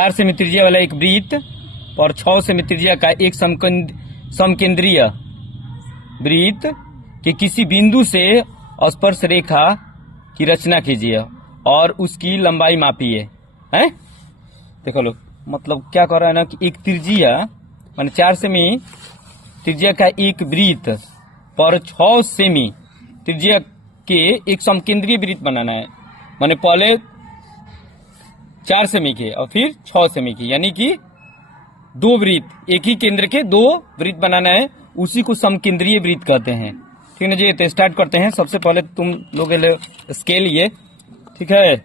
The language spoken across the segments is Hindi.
4 सेमी त्रिज्या वाला एक वृत्त और 6 सेमी त्रिज्या का एक समकेंद्रीय वृत्त के किसी बिंदु से स्पर्श रेखा की रचना कीजिए और उसकी लंबाई मापिए। है देखो लोग, मतलब क्या कर रहा है ना कि एक त्रिज्या माने 4 सेमी त्रिज्या का एक वृत्त पर 6 सेमी त्रिज्या के एक समकेंद्रीय वृत्त बनाना है। माने पहले 4 सेमी के और फिर 6 सेमी की, यानी कि 2 वृत्त, एक ही केंद्र के 2 वृत्त बनाना है, उसी को समकेंद्रीय वृत्त कहते हैं। ठीक है जी, तो स्टार्ट करते हैं। सबसे पहले तुम लोग स्केल लिए, ठीक है,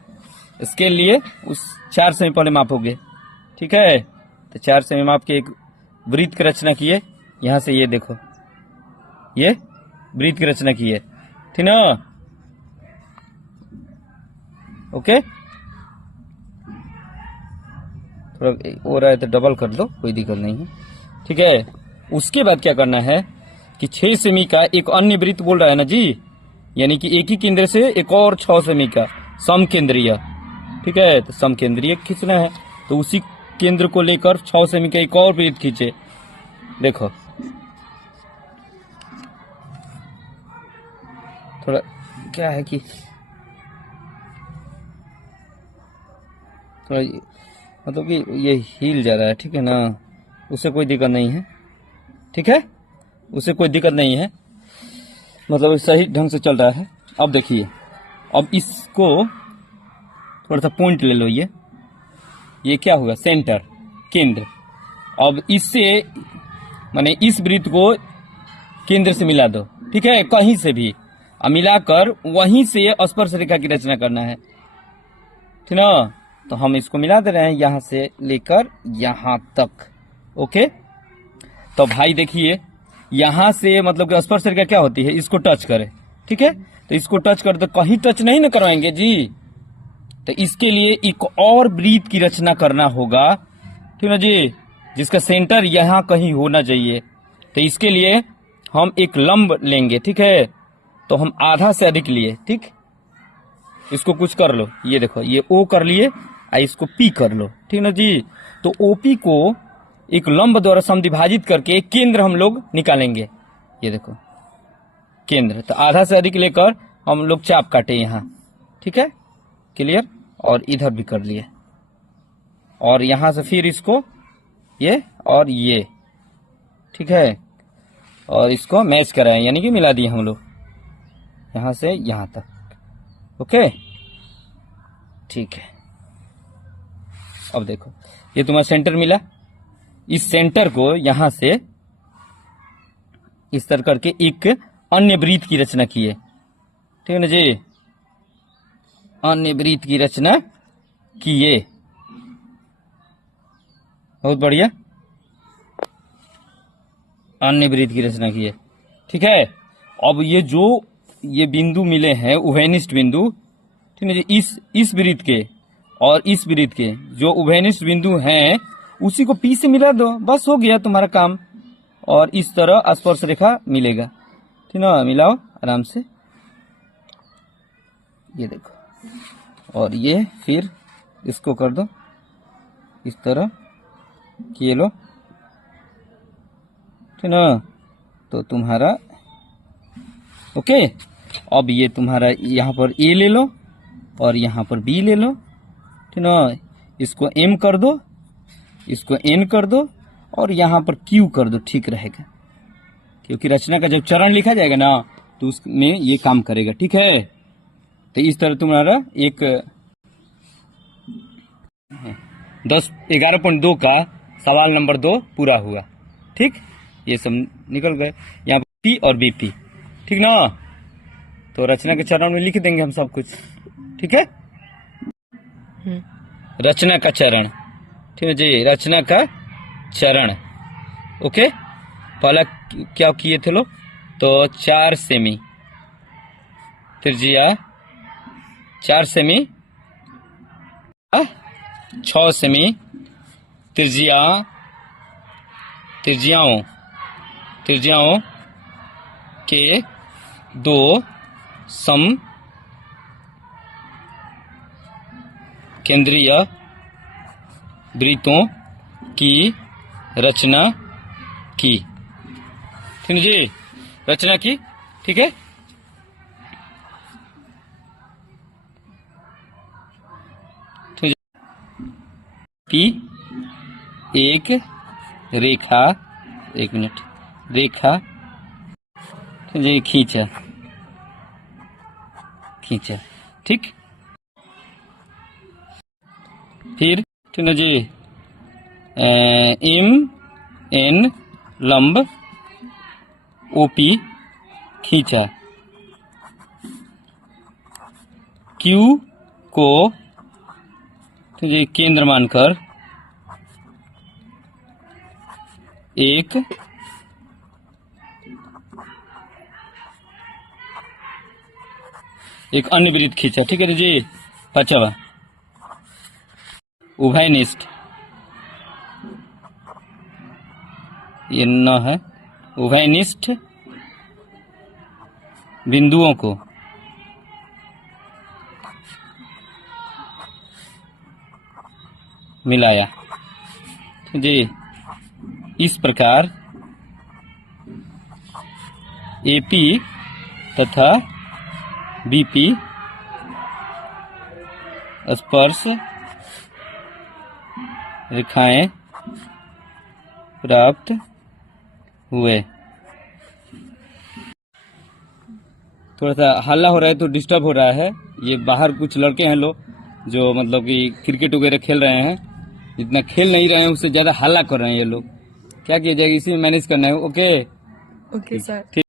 स्केल लिए उस 4 सेमी पहले मापोगे। ठीक है, तो 4 सेमी माप के एक वृत्त की रचना किए। यहां से ये देखो, ये वृत्त की रचना की है, ठीक ना। ओके, थोड़ा हो रहा है तो डबल कर दो, कोई दिक्कत नहीं है। ठीक है, उसके बाद क्या करना है कि 6 सेमी का एक अन्य वृत्त बोल रहा है ना जी, यानी कि एक ही केंद्र से एक और 6 सेमी का समकेंद्रीय। ठीक है, तो समकेंद्रीय खींचना है, तो उसी केंद्र को लेकर 6 सेमी का एक और वृत्त खींचे। देखो थोड़ा क्या है कि थोड़ा मतलब कि ये हिल जा रहा है, ठीक है ना, उससे कोई दिक्कत नहीं है। ठीक है, उससे कोई दिक्कत नहीं है, मतलब सही ढंग से चल रहा है। अब देखिए, अब इसको थोड़ा सा पॉइंट ले लो, ये क्या हुआ, सेंटर, केंद्र। अब इससे माने इस वृत्त को केंद्र से मिला दो, ठीक है, कहीं से भी, अब मिलाकर वहीं से स्पर्श रेखा की रचना करना है, ठीक ना। तो हम इसको मिला दे रहे हैं यहां से लेकर यहां तक। ओके, तो भाई देखिए, यहां से मतलब कि स्पर्श रेखा क्या होती है, इसको टच करे। ठीक है, तो इसको टच कर, तो कहीं टच नहीं ना करवाएंगे जी, तो इसके लिए एक और वृत्त की रचना करना होगा, ठीक ना जी, जिसका सेंटर यहां कहीं होना चाहिए। तो इसके लिए हम एक लंब लेंगे। ठीक है, तो हम आधा से अधिक लिए, ठीक, इसको कुछ कर लो, ये देखो, ये ओ कर लिए, इसको पी कर लो, ठीक ना जी। तो ओपी को एक लंब द्वारा समद्विभाजित करके एक केंद्र हम लोग निकालेंगे। ये देखो केंद्र, तो आधा से अधिक लेकर हम लोग चाप काटे यहां। ठीक है, क्लियर, और इधर भी कर लिए, और यहां से फिर इसको ये और ये, ठीक है, और इसको मैच कराए, यानी कि मिला दिए हम लोग यहां से यहां तक। ओके, ठीक है, अब देखो, ये तुम्हारा सेंटर मिला, इस सेंटर को यहां से इस तरह करके एक अन्य वृत्त की रचना किए। ठीक है ना जी, अन्य वृत्त की रचना किए, बहुत बढ़िया, अन्य वृत्त की रचना किए। ठीक है, अब ये जो ये बिंदु मिले हैं उभयनिष्ठ बिंदु, ठीक है जी, इस वृत्त के और इस वृत्त के जो उभयनिष्ठ बिंदु हैं, उसी को पी से मिला दो, बस हो गया तुम्हारा काम। और इस तरह स्पर्श रेखा मिलेगा, ठीक ना, मिलाओ आराम से, ये देखो, और ये फिर इसको कर दो इस तरह किए लो, ठीक ना। तो तुम्हारा ओके, अब ये तुम्हारा यहाँ पर ए ले लो और यहाँ पर बी ले लो, ठीक ना, इसको एम कर दो, इसको एन कर दो, और यहाँ पर क्यू कर दो, ठीक रहेगा, क्योंकि रचना का जब चरण लिखा जाएगा ना तो उसमें ये काम करेगा। ठीक है, तो इस तरह तुम्हारा एक 11.2 का सवाल नंबर 2 पूरा हुआ। ठीक, ये सब निकल गए, यहाँ पर पी और बीपी, ठीक ना। तो रचना के चरण में लिख देंगे हम सब कुछ। ठीक है, रचना का चरण, ठीक है जी, रचना का चरण। ओके, पहला क्या किए थे लोग, तो 4 सेमी त्रिज्या, 4 सेमी 6 सेमी त्रिज्याओं के 2 सम केंद्रीय वृत्तों की रचना की। ठीक जी, रचना की। ठीक है, ठीक है? की एक रेखा, एक मिनट, रेखा जी खींचा, खींचा। ठीक, फिर ठीक है जी, एम एन लंब ओपी खींचा, क्यू को ठीक है केंद्र मानकर एक अन्य वृत्त खींचा। ठीक है जी, पांचवा उभयनिष्ठ, ये न है, उभयनिष्ठ बिंदुओं को मिलाया जी। इस प्रकार एपी तथा बीपी स्पर्श रेखाएं प्राप्त हुए। थोड़ा सा हल्ला हो रहा है तो डिस्टर्ब हो रहा है। ये बाहर कुछ लड़के हैं लोग जो मतलब कि क्रिकेट वगैरह खेल रहे हैं, जितना खेल नहीं रहे हैं उससे ज़्यादा हल्ला कर रहे हैं ये लोग। क्या किया जाएगा, इसी में मैनेज करना है। Okay okay sir.